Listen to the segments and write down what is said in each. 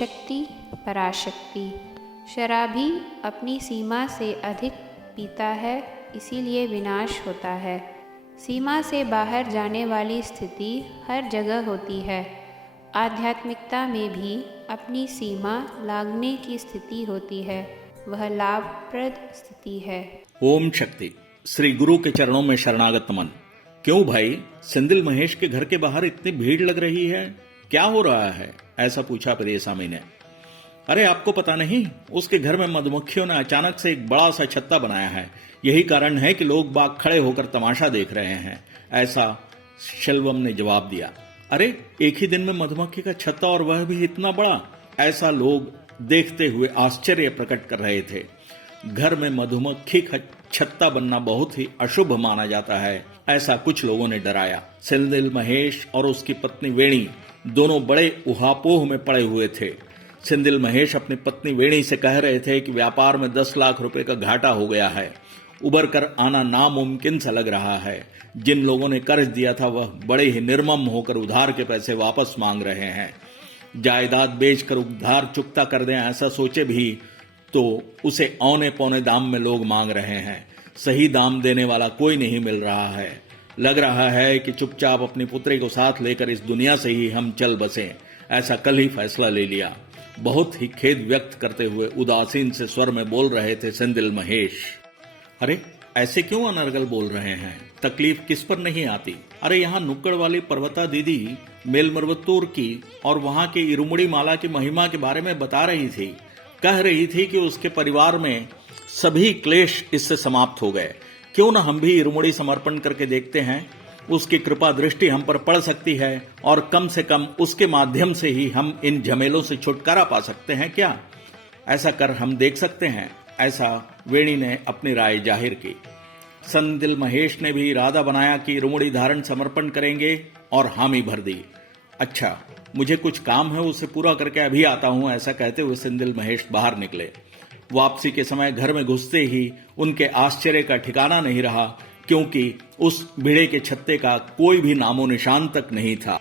शक्ति पराशक्ति। शराबी अपनी सीमा से अधिक पीता है, इसीलिए विनाश होता है। सीमा से बाहर जाने वाली स्थिति हर जगह होती है। आध्यात्मिकता में भी अपनी सीमा लांघने की स्थिति होती है, वह लाभप्रद स्थिति है। ओम शक्ति। श्री गुरु के चरणों में शरणागत नमन। क्यों भाई, सेंधिल महेश के घर के बाहर इतनी भीड़ लग रही है, क्या हो रहा है? ऐसा पूछा प्रिय स्वामी ने। अरे आपको पता नहीं, उसके घर में मधुमक्खियों ने अचानक से एक बड़ा सा छत्ता बनाया है। यही कारण है कि लोग बाग खड़े होकर तमाशा देख रहे हैं, ऐसा शेल्वम ने जवाब दिया। अरे एक ही दिन में मधुमक्खी का छत्ता, और वह भी इतना बड़ा, ऐसा लोग देखते हुए आश्चर्य प्रकट कर रहे थे। घर में मधुमक्खी का छत्ता बनना बहुत ही अशुभ माना जाता है, ऐसा कुछ लोगों ने डराया। सेंधिल महेश और उसकी पत्नी वेणी दोनों बड़े उहापोह में पड़े हुए थे। सेंधिल महेश अपनी पत्नी वेणी से कह रहे थे कि व्यापार में 10 लाख रुपए का घाटा हो गया है, उबर कर आना नामुमकिन सा लग रहा है। जिन लोगों ने कर्ज दिया था वह बड़े ही निर्मम होकर उधार के पैसे वापस मांग रहे हैं। जायदाद बेचकर उधार चुकता कर दें ऐसा सोचे भी तो उसे औने पौने दाम में लोग मांग रहे हैं। सही दाम देने वाला कोई नहीं मिल रहा है। लग रहा है कि चुपचाप अपनी पुत्री को साथ लेकर इस दुनिया से ही हम चल बसें, ऐसा कल ही फैसला ले लिया। बहुत ही खेद व्यक्त करते हुए उदासीन से स्वर में बोल रहे थे सेंधिल महेश। अरे ऐसे क्यों अनर्गल बोल रहे हैं? तकलीफ किस पर नहीं आती? अरे यहाँ नुक्कड़ वाली पर्वता दीदी मेलमर्वतूर की और वहां के इरुमुड़ी माला की महिमा के बारे में बता रही थी। कह रही थी कि उसके परिवार में सभी क्लेश इससे समाप्त हो गए। क्यों न हम भी इरुमुड़ी समर्पण करके देखते हैं, उसकी कृपा दृष्टि हम पर पड़ सकती है और कम से कम उसके माध्यम से ही हम इन झमेलों से छुटकारा पा सकते हैं। क्या ऐसा कर हम देख सकते हैं? ऐसा वेणी ने अपनी राय जाहिर की। सेंधिल महेश ने भी इरादा बनाया कि इरुमुड़ी धारण समर्पण करेंगे और हामी भर दी। अच्छा, मुझे कुछ काम है, उसे पूरा करके अभी आता हूं, ऐसा कहते हुए सेंधिल महेश बाहर निकले। वापसी के समय घर में घुसते ही उनके आश्चर्य का ठिकाना नहीं रहा, क्योंकि उस भिड़े के छत्ते का कोई भी नामो निशान तक नहीं था।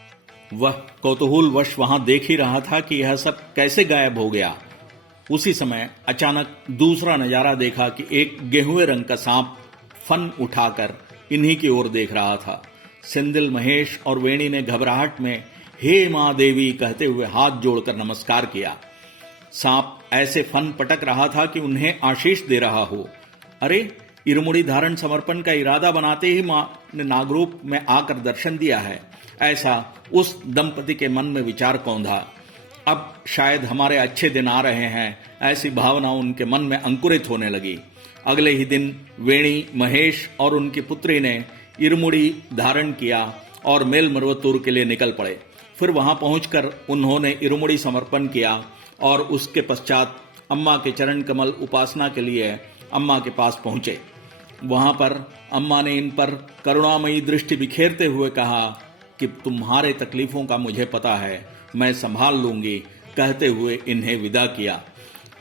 वह कौतूहलवश वहां देख ही रहा था कि यह सब कैसे गायब हो गया। उसी समय अचानक दूसरा नजारा देखा कि एक गेहुए रंग का सांप फन उठाकर इन्हीं की ओर देख रहा था। सेंधिल महेश और वेणी ने घबराहट में हे मां देवी कहते हुए हाथ जोड़कर नमस्कार किया। सांप ऐसे फन पटक रहा था कि उन्हें आशीष दे रहा हो। अरे इरुमुड़ी धारण समर्पण का इरादा बनाते ही मां ने नागरूप में आकर दर्शन दिया है, ऐसा उस दंपति के मन में विचार कौंधा। अब शायद हमारे अच्छे दिन आ रहे हैं, ऐसी भावना उनके मन में अंकुरित होने लगी। अगले ही दिन वेणी, महेश और उनकी पुत्री ने इरुमुड़ी धारण किया और मेलमर्वतूर के लिए निकल पड़े। फिर वहां पहुंचकर उन्होंने इरुमुड़ी समर्पण किया और उसके पश्चात अम्मा के चरण कमल उपासना के लिए अम्मा के पास पहुंचे। वहां पर अम्मा ने इन पर करुणामयी दृष्टि बिखेरते हुए कहा कि तुम्हारे तकलीफों का मुझे पता है, मैं संभाल लूंगी, कहते हुए इन्हें विदा किया।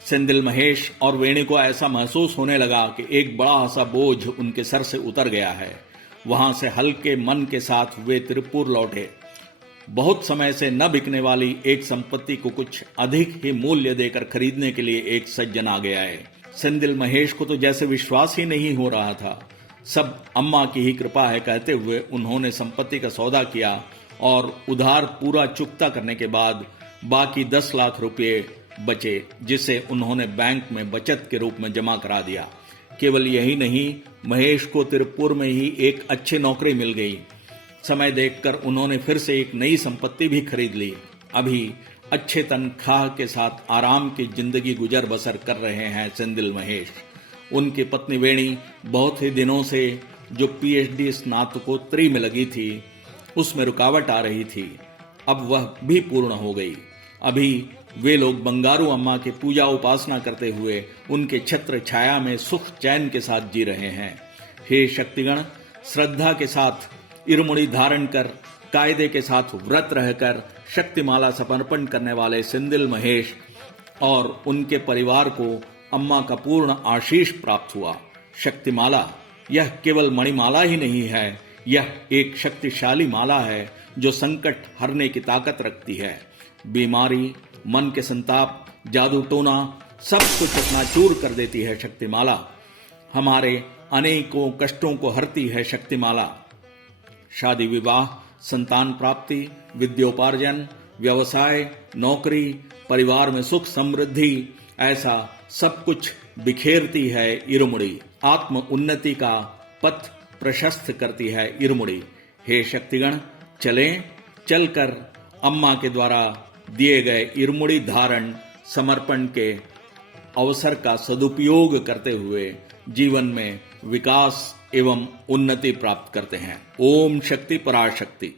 सेंधिल महेश और वेणी को ऐसा महसूस होने लगा कि एक बड़ा सा बोझ उनके सर से उतर गया है। वहां से हल्के मन के साथ वे तिरुपुर लौटे। बहुत समय से न बिकने वाली एक संपत्ति को कुछ अधिक ही मूल्य देकर खरीदने के लिए एक सज्जन आ गया है। सेंधिल महेश को तो जैसे विश्वास ही नहीं हो रहा था। सब अम्मा की ही कृपा है, कहते हुए उन्होंने संपत्ति का सौदा किया और उधार पूरा चुकता करने के बाद बाकी 10 लाख रुपए बचे, जिसे उन्होंने बैंक में बचत के रूप में जमा करा दिया। केवल यही नहीं, महेश को तिरुपुर में ही एक अच्छी नौकरी मिल गई। समय देखकर उन्होंने फिर से एक नई संपत्ति भी खरीद ली। अभी अच्छे तनख्वाह के साथ आराम की जिंदगी गुजर बसर कर रहे हैं सेंधिल महेश। उनकी पत्नी वेणी बहुत ही दिनों से जो पीएचडी स्नातकोत्तरी में लगी थी, उसमें रुकावट आ रही थी, अब वह भी पूर्ण हो गई। अभी वे लोग बंगारू अम्मा की पूजा उपासना करते हुए उनके छत्र छाया में सुख चैन के साथ जी रहे हैं। हे शक्तिगण, श्रद्धा के साथ इरुमुड़ी धारण कर, कायदे के साथ व्रत रहकर शक्तिमाला समर्पण करने वाले सेंधिल महेश और उनके परिवार को अम्मा का पूर्ण आशीष प्राप्त हुआ। शक्तिमाला यह केवल मणिमाला ही नहीं है, यह एक शक्तिशाली माला है जो संकट हरने की ताकत रखती है। बीमारी, मन के संताप, जादू टोना सब कुछ चकनाचूर कर देती है शक्तिमाला। हमारे अनेकों कष्टों को हरती है शक्तिमाला। शादी विवाह, संतान प्राप्ति, विद्योपार्जन, व्यवसाय, नौकरी, परिवार में सुख समृद्धि, ऐसा सब कुछ बिखेरती है इरुमुड़ी। आत्म उन्नति का पथ प्रशस्त करती है इरुमुड़ी। हे शक्तिगण, चलें, चलकर अम्मा के द्वारा दिए गए इरुमुड़ी धारण समर्पण के अवसर का सदुपयोग करते हुए जीवन में विकास एवं उन्नति प्राप्त करते हैं। ओम शक्ति पराशक्ति।